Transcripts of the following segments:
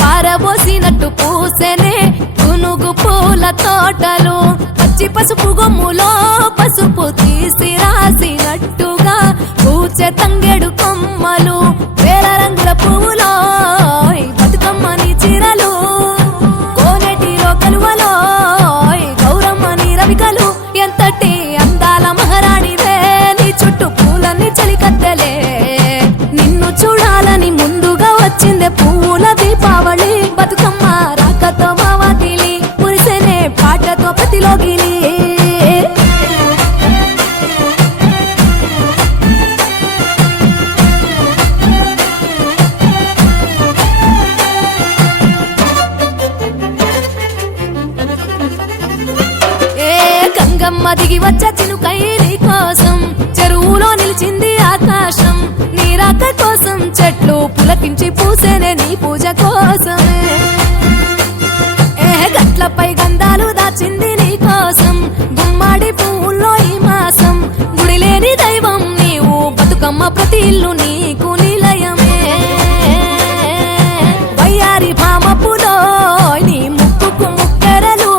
పారబోసినట్టు పూసెనే గునుగు పూల తోటలు పచ్చి పసుపు గొమ్ములో పసుపు తీసి రాసినట్టుగా పూచె తంగెడు కొమ్మలు వేల రంగుల పువ్వులో బతుకమ్మని చీరలు కోనేటిలో కలువలో గౌరమ్మని రవికలు ఎంతటి అందాల మహారాణివే నీ చుట్టూ పూలన్నీ చలికత్తెలే నిన్ను చూడాలని ముందుగా వచ్చిందే పువ్వుల దీపావళి బతుకమ్మ రాకతో మావాకిలి మురిసెనే పాటతో ప్రతిలోగిలి గంగమ్మ దిగి వచ్చ చినుకై నీ కోసం చెరువులో నిలిచింది ఆకాశం నీ రాక కోసం చెట్లు పులకించి పూసేనే నీ పూజ కోసమే గట్లపై గంధాలు దాచింది నీ కోసం గుమ్మాడి పువ్వుల్లో ఈ మాసం గుడిలేని దైవం నీవు బతుకమ్మ ప్రతి ఇల్లు నీకు నిలయమే వయ్యారి భామపులో నీ ముక్కుకు ముక్కెరలు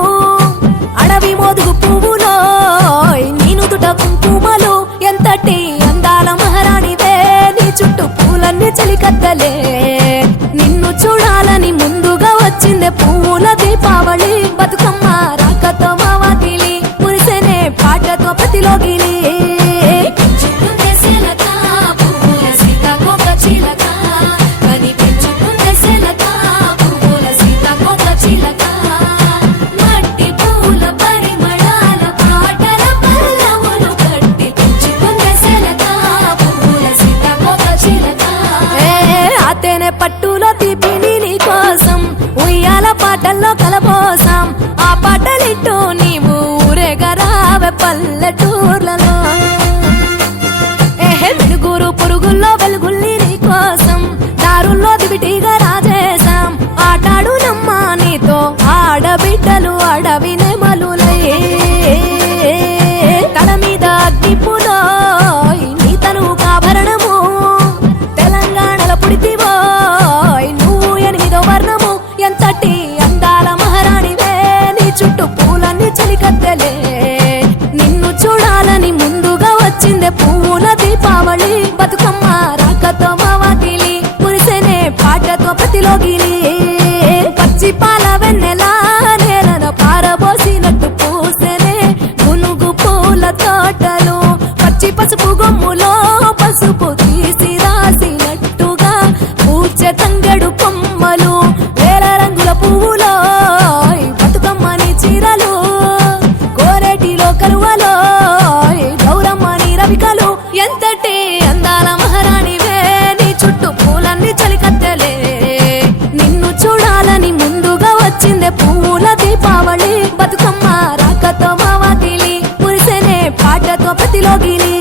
అడవి మోదుగు పువ్వులో నీ నుదుట కుంకుమలు ఎంతటి అందాల మహారాణివే నీ చుట్టూ పూలన్నీ చలికత్తలే నిన్ను చూడాలని ముందుగా వచ్చిందే పువ్వుల దీపావళి బతుకమ్మ రాకతో మావాకిలి మురిసెనే పాటతో ప్రతిలోగిలి పట్టులో తీపిని నీ కోసం ఉయ్యాల పాటల్లో కలపోసాం ఆ పాటలిట్టు నీవు ఊరేగరావే పల్లెటూర్లలో మిడుగురు పురుగుల్లో వెలుగుల్ని నీ కోసం దారుల్లో దివిటిగా రాజేశాం ఆటాడు నమ్మా నీతో ఆడబిడ్డలు అడవి నెమలులై తల మీద అగ్నిపులో నీ తను కాభరణము తెలంగాణలో పుడితివో నువ్వు 8వ వర్ణము ఎంతటి అందాల మహారాణివే నీ చుట్టూ పూలన్నీ చలికత్తెలే నిన్ను చూడాలని ముందుగా వచ్చిందే పువ్వుల దీపావళి బతుకమ్మ రాకతో మావాకిలి మురిసెనే పాటతో ప్రతిలోగిలి పచ్చి పాల వెన్నెలా నేలను పారబోసినట్టు పూసెనే గునుగు పూల తోటలు పచ్చి పసుపు గొమ్ములో పసుపు తీసి రాసినట్టుగా పూచె తంగెడు కొమ్మలు వేల రంగుల పువ్వులో బతుకమ్మని చీరలు కోరేటిలో కలువలో గౌరమ్మని రవికలు ఎంతటి అందాల మహారాణివే నీ చుట్టూ పూలన్నీ చలికత్తెలే నిన్ను చూడాలని ముందుగా వచ్చిందే పువ్వుల దీపావళి బతుకమ్మ రాకతో మావాకిలి మురిసెనే పాటతో ప్రతిలోగిలి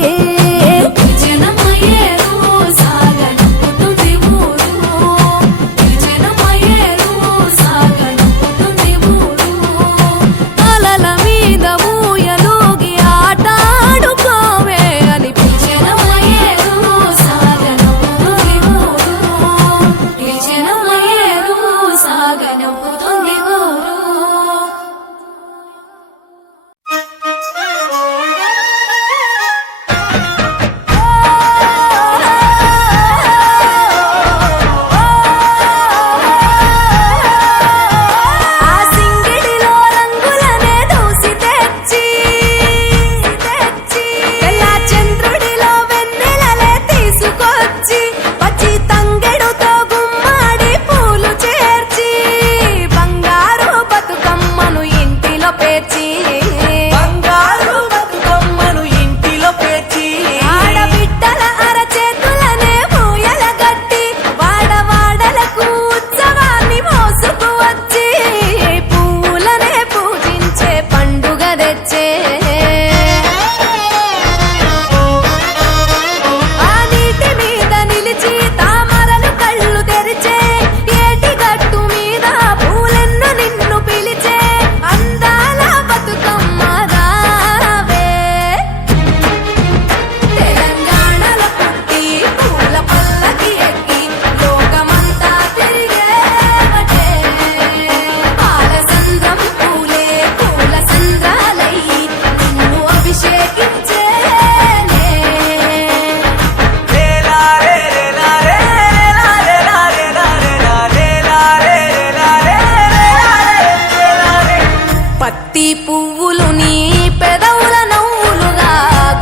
పువ్వులు నీ పెదవుల నవ్వులుగా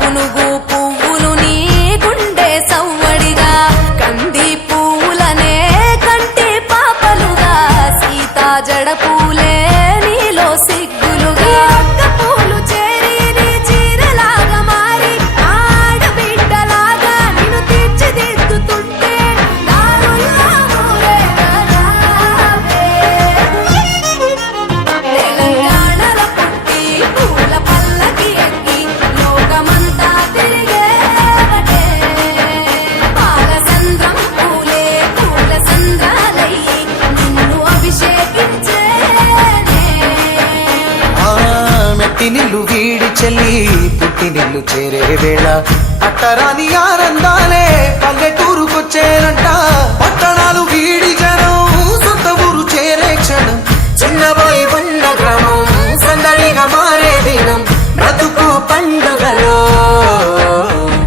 గునుగు పువ్వులు నీ గుండె సవ్వడిగా కంది పువ్వులనే కంటి పాపలుగా సీతా జడ పూలే నీలో సిగ్గులుగా ఒక్క పూలు చేరి నీ చీరలాగా మారి ఆడబిడ్డలాగా నిన్ను తీర్చిదిద్దుతుంటే దారుల్లా ఊరేగరావే. తెలంగాణల పుట్టి పూల పల్లకి ఎక్కి లోకమంతా తిరిగేవటే పాలసంద్రం పూలే పూల సంద్రాలయ్యి నిన్ను అభిషేకించేనే. ఆ మెట్టి నిల్లు వీడి చెల్లి పుట్టి నిల్లు చేరే వేళ అట్టరాని ఆనందాలే పల్లెటూరుకొచ్చేనంట. పట్టణాలు వీడి జనం సొంత ఊరు చేరే క్షణం చిన్నబోయి బండ గ్రామం సందడిగా మారే దినం బ్రతుకు పండుగలో.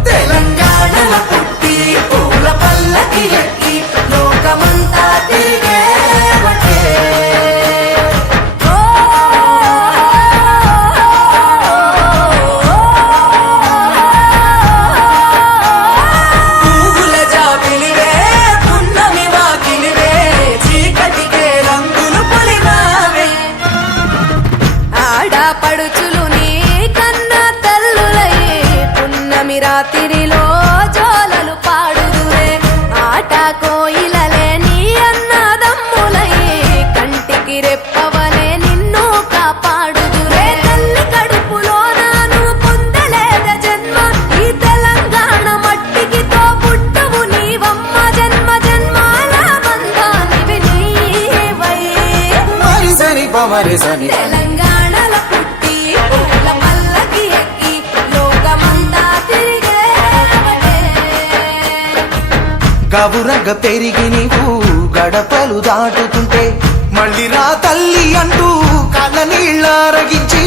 తెలంగాణల పుట్టి పూల పల్లకి ఎక్కి లోకమంతా తిరిగేవటే. పువ్వుల జాబిలివే పున్నమి వాకిలివే చీకటికే రంగులు పొలిమావే. ఆడపడుచులు నీ కన్న తల్లులయ్యే పున్నమి రాత్రిలో జోలలు పాడుదురే ఆట కోయిలలే నీ అన్నదమ్ములయ్యే కంటికి రెప్పవలే నిన్ను కాపాడుదురే. తల్లి కడుపులో నాను పొందలేద జన్మ ఈ తెలంగాణ మట్టికి తో పుట్టవు నీవమ్మ జన్మ జన్మాల బంధానివి నీవై. మరిసని పమరిసని తెలంగాణల పుట్టి పూల పల్లకి ఎక్కి లోకమంతా తిరిగేవటే. గవురగ పెరిగి నీవు గడపలు దాటుతుంటే మళ్ళీ రా తల్లి అంటూ కళ్ళ నీళ్ళారగించి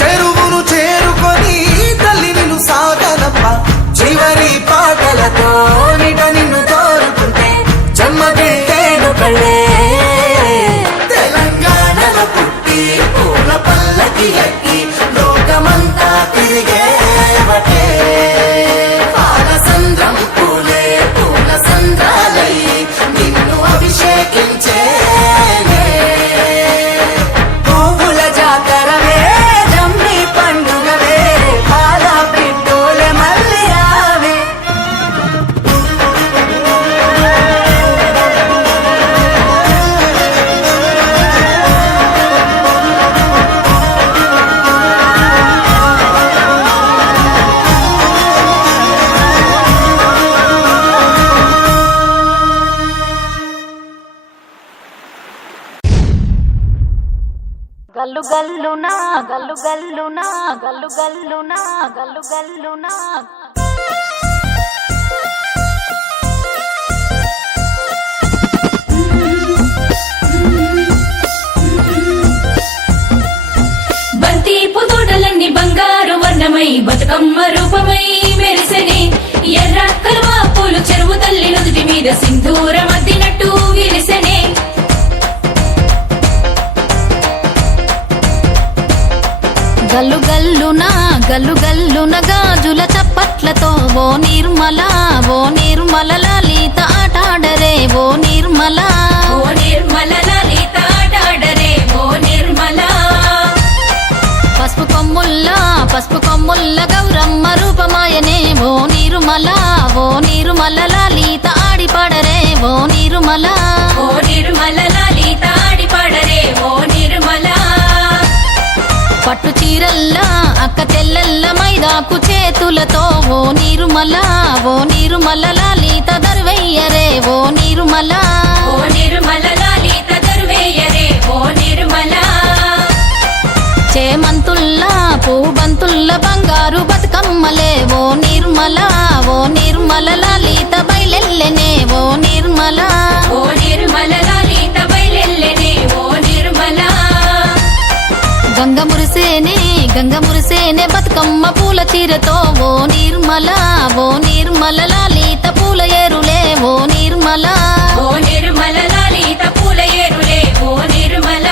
చెరువును చేరుకొని తల్లి నిన్ను సాగనప్ప చివరి పాటలతో నిట నిన్ను తోరుతుంటే జన్మదిట్టేను కళ్ళే. తెలంగాణలో పుట్టి పూల పల్లకి ఎక్కి లోకమంతా తిరిగేవటే పాలసంద్రం పూలే పూల సంద్రాలయ్యి నిన్ను అభిషేకించేనే. పువ్వుల జాతరవే జమ్మి పండుగవే పాల పిట్టోలే మళ్ళీ రావే. గల్లు గల్లునా గల్లు గల్లునా గల్లు గల్లునా గల్లు గల్లునా బంతి పుతోటలన్నీ బంగారు వర్ణమై బతుకమ్మ రూపమై మెరిసెనే ఎర్ర కలువ పూలు చెరువు తల్లి నుదుటి మీద సింధూరం అద్దినట్టు విరిసెనే. గల్లు గల్లునా గల్లు గల్లున గాజుల చప్పట్లతో ఓ నిర్మల లలిత ఆటాడరే ఓ నిర్మల ఓ నిర్మల లలిత ఆటాడరే ఓ నిర్మల. పసుపు కొమ్ముల్ల గౌరమ్మ రూపమాయనే ఓ నిర్మల లలిత ఆడిపాడరే ఓ నిర్మల. ఓ నిర్మల లలిత ఆడిపాడరే ఓ నిర్మల. పట్టు చీరల్లా అక్క చెల్లెల్ల మైదాకు చేతులతో ఓ నిర్మల లలిత దర్వయ్యరే ఓ నిర్మల. ఓ నిర్మల లలిత దర్వేయరే ఓ నిర్మల. చేమంతుల్లా పూబంతుల్ల బంగారు బతుకమ్మలే ఓ నిర్మల లలిత బయలెల్లెనే ఓ నిర్మల. ఓ నిర్మల లలిత బయలెల్లెనే ఓ నిర్మల. గంగ మురిసేనే బతుకమ్మ పూల చీరతో ఓ నిర్మల లలిత పూల ఏరులే ఓ నిర్మల. ఓ నిర్మల లలిత పూల ఏరులే ఓ నిర్మల.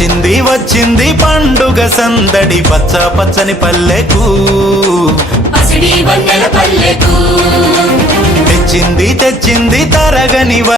వచ్చింది వచ్చింది పండుగ సందడి పచ్చ పచ్చని పల్లెకు పసిడి వన్నెల పల్లెకు తెచ్చింది తెచ్చింది తరగని